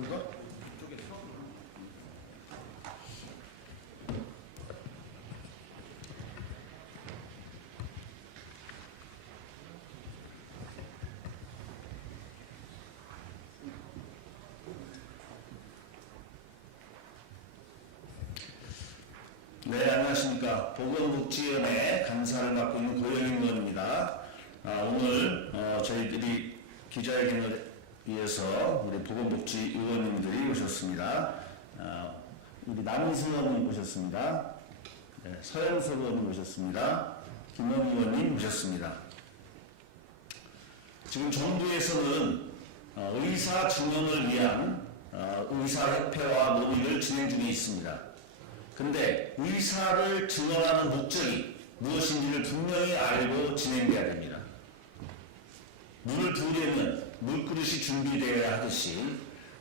그런가? 네, 안녕하십니까. 보건복지위원회 감사를 맡고 있는 고영인 의원입니다. 아, 오늘 어, 저희들이 기자회견을 위해서 우리 보건복지 의원님들이 오셨습니다. 아, 우리 남인수 의원님 오셨습니다. 네, 서영석 의원님 오셨습니다. 김원 의원님 오셨습니다. 지금 정부에서는 어, 의사 증언을 위한 어, 의사협회와 논의를 진행 중에 있습니다. 근데 의사를 증언하는 목적이 무엇인지를 분명히 알고 진행돼야 됩니다. 물을 부으려면 물그릇이 준비되어야 하듯이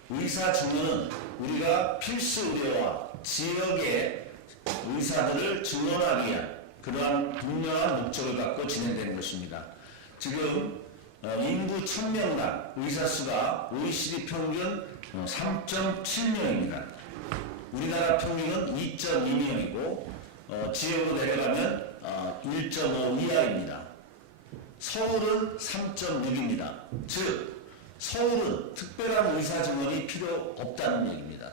의사 증언은 우리가 필수 의료와 지역의 의사들을 증언하기 위한 그러한 분명한 목적을 갖고 진행되는 것입니다. 지금 어, 인구 1000명당 의사 수가 OECD 평균 3.7명입니다. 우리나라 평균은 2.2명이고 어, 지역으로 내려가면 어, 1.5 이하입니다. 서울은 3.6입니다. 즉 서울은 특별한 의사 증언이 필요 없다는 얘기입니다.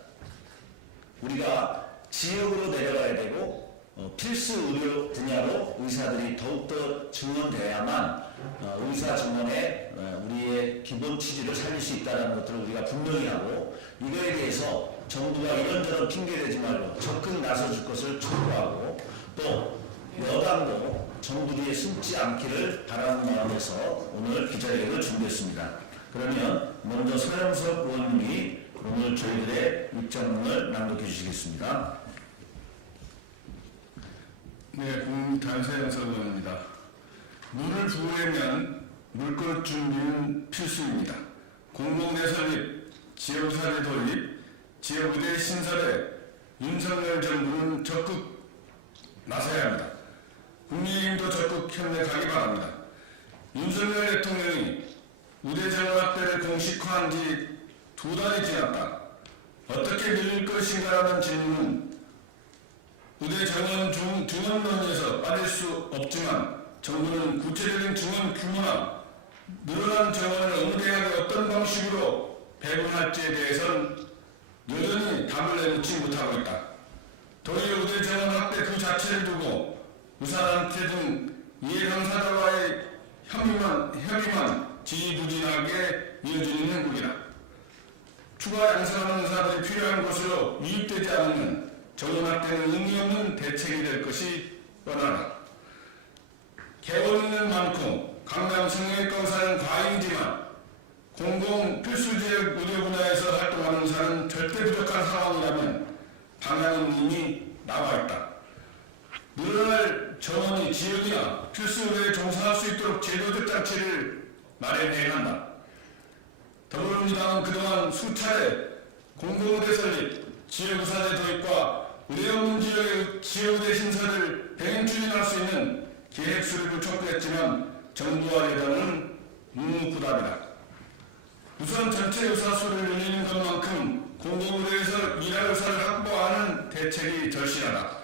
우리가 지역으로 내려가야 되고 어, 필수 의료 분야로 의사들이 더욱더 증언돼야만 어, 의사 증언의 어, 우리의 기본 취지를 살릴 수 있다는 것들을 우리가 분명히 하고 이거에 대해서 정부가 이런저런 핑계대지 말고 적극 나서줄 것을 촉구하고 또 여당도 정부 뒤에 숨지 않기를 바라는 마음에서 오늘 기자회견을 준비했습니다. 그러면 먼저 서영석 의원님이 오늘 저희들의 입장문을 낭독해 주시겠습니다. 네, 국단세영석 의원입니다. 물을 부으려면 물그릇 준비는 필수입니다. 공공대 설립, 지역사회 도입, 지역의대 신설에 윤석열 정부는 적극 나서야 합니다. 국민의힘도 적극 협력하기 바랍니다. 윤석열 대통령이 우대정 확대를 공식화한 지 두 달이 지났다. 어떻게 밀릴 것인가라는 질문은 우대 정원 중 증원 논의에서 빠질 수 없지만 정부는 구체적인 증원 규모나 늘어난 정원을 어느 대학에 어떤 방식으로 배분할지에 대해서는 여전히 답을 내놓지 못하고 있다. 도의 우대 정원 확대 그 자체를 두고 우산한테 등 이해강사들과의 협의만, 협의만 지지부진하게 이어지는 행국이다. 추가 양성하는 의사들이 필요한 것으로 유입되지 않으면 정원학대는 의미 없는 대책이 될 것이 뻔하다. 개원 있는 많고 강남 성형외과 의사는 과잉이지만 공공 필수 지역 의료 분야에서 활동하는 의사는 절대 부족한 상황이라면 방향은 이미 나와 있다. 늘어날 정원이 지역이나 필수 의료에 종사할 수 있도록 제도적 장치를 마련해야 한다. 더불어민주당은 그동안 수차례 공공의대 설립, 지역의사제 도입과 없는 지역의 지역의대 신설을 병행 추진할 수 있는 계획 수립을 촉구했지만 정부와 여당은 묵묵부답이다. 우선 전체 의사 수를 늘리는 것만큼 공공의대에서 일할 의사를 확보하는 대책이 절실하다.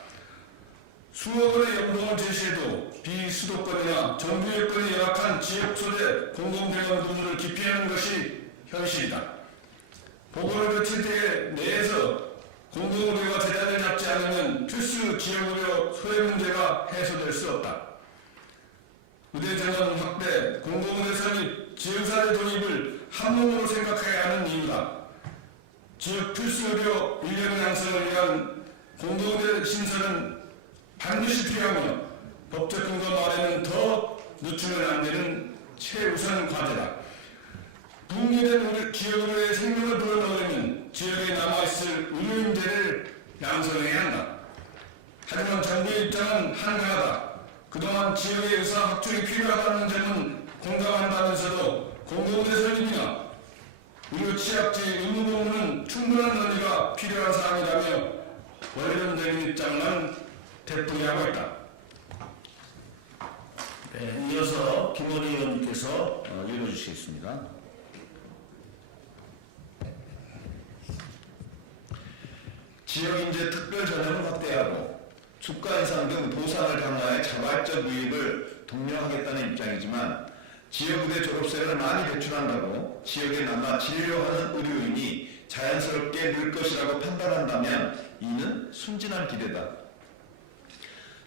수억 원의 연봉을 제시해도 비수도권이나 정부 여건이 열악한 지역 소재 공공병원 부문을 기피하는 것이 현실이다. 거칠 때 내에서 공공의료가 제자리를 잡지 않으면 필수 지역의료 소외 문제가 해소될 수 없다. 의대 전원 확대, 공공의대 설립, 지역사회 도입을 한 몸으로 생각해야 하는 이유다. 지역 필수 의료 인력 양성을 위한 공공의대 신설은 반드시 필요하며 법적 근거 말에는 더 늦추면 안 되는 최우선 과제다. 붕괴된 우리 지역으로의 생명을 불어넣으려면 지역에 남아있을 의료인재를 양성해야 한다. 하지만 정부의 입장은 한가하다. 그동안 지역의 의사 확충이 필요하다는 점은 공감한다면서도 공공대 설립이나 의료 취약지 의무 보험은 충분한 논의가 필요한 사항이라며 원론적인 입장만 되풀이하고 있다. 네, 이어서 김원희 의원님께서 어, 읽어주시겠습니다. 지역인재 특별 전형을 확대하고 주가 인상 등 보상을 강화해 자발적 유입을 독려하겠다는 입장이지만 지역의대 졸업생을 많이 배출한다고 지역에 남아 진료하는 의료인이 자연스럽게 늘 것이라고 판단한다면 이는 순진한 기대다.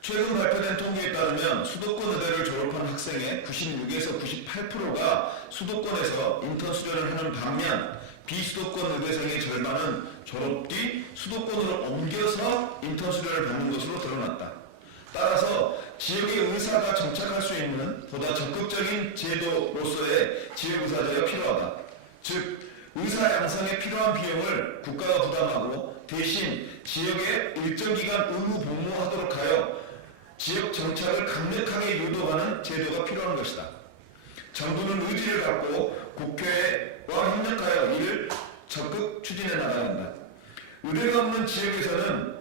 최근 발표된 통계에 따르면 수도권 의대를 졸업한 학생의 96에서 98%가 수도권에서 인턴 수련을 하는 반면 비수도권 의대생의 절반은 졸업 뒤 수도권으로 옮겨서 인턴 수련을 받는 것으로 드러났다. 따라서 지역의 의사가 정착할 수 있는 보다 적극적인 제도로서의 지역의사제가 필요하다. 즉, 의사 양성에 필요한 비용을 국가가 부담하고 대신 지역에 일정 기간 의무 복무하도록 하여 지역 정착을 강력하게 유도하는 제도가 필요한 것이다. 정부는 의지를 갖고 국회와 협력하여 이를 적극 추진해 나가야 한다. 의대가 없는 지역에서는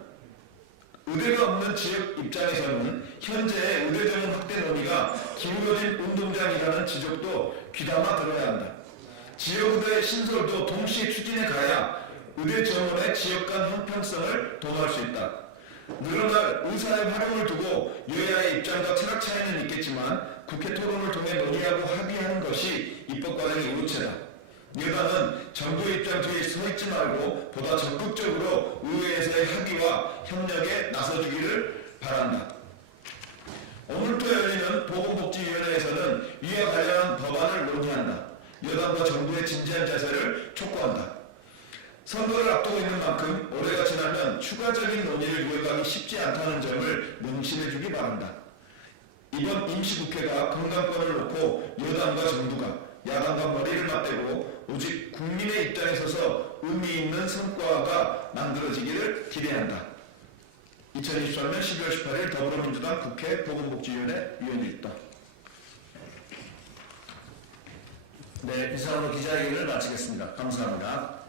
의대가 없는 지역 입장에서는 현재의 의대 정원 확대 논의가 기울어진 운동장이라는 지적도 귀담아 들어야 한다. 지역의대 신설도 동시에 추진해 가야 의대 정원의 지역 간 형평성을 도모할 수 있다. 늘어날 의사의 활용을 두고 여야의 입장과 철학 차이는 있겠지만 국회 토론을 통해 논의하고 합의하는 것이 입법 과정의 우체다. 여당은 정부의 입장 뒤에 서 있지 말고 보다 적극적으로 의회에서의 합의와 협력에 나서주기를 바란다. 오늘도 열리는 보건복지위원회에서는 이와 관련한 법안을 논의한다. 여당과 정부의 진지한 자세를 촉구한다. 선거를 앞두고 있는 만큼 올해가 지나면 추가적인 논의를 이어가기 쉽지 않다는 점을 명심해 주기 바란다. 이번 임시국회가 건강권을 놓고 여당과 정부가 야당과 머리를 맞대고 오직 국민의 입장에 서서 의미 있는 성과가 만들어지기를 기대한다. 2023년 12월 18일 더불어민주당 국회 보건복지위원회 위원일당 네, 이상으로 기자회견을 마치겠습니다. 감사합니다.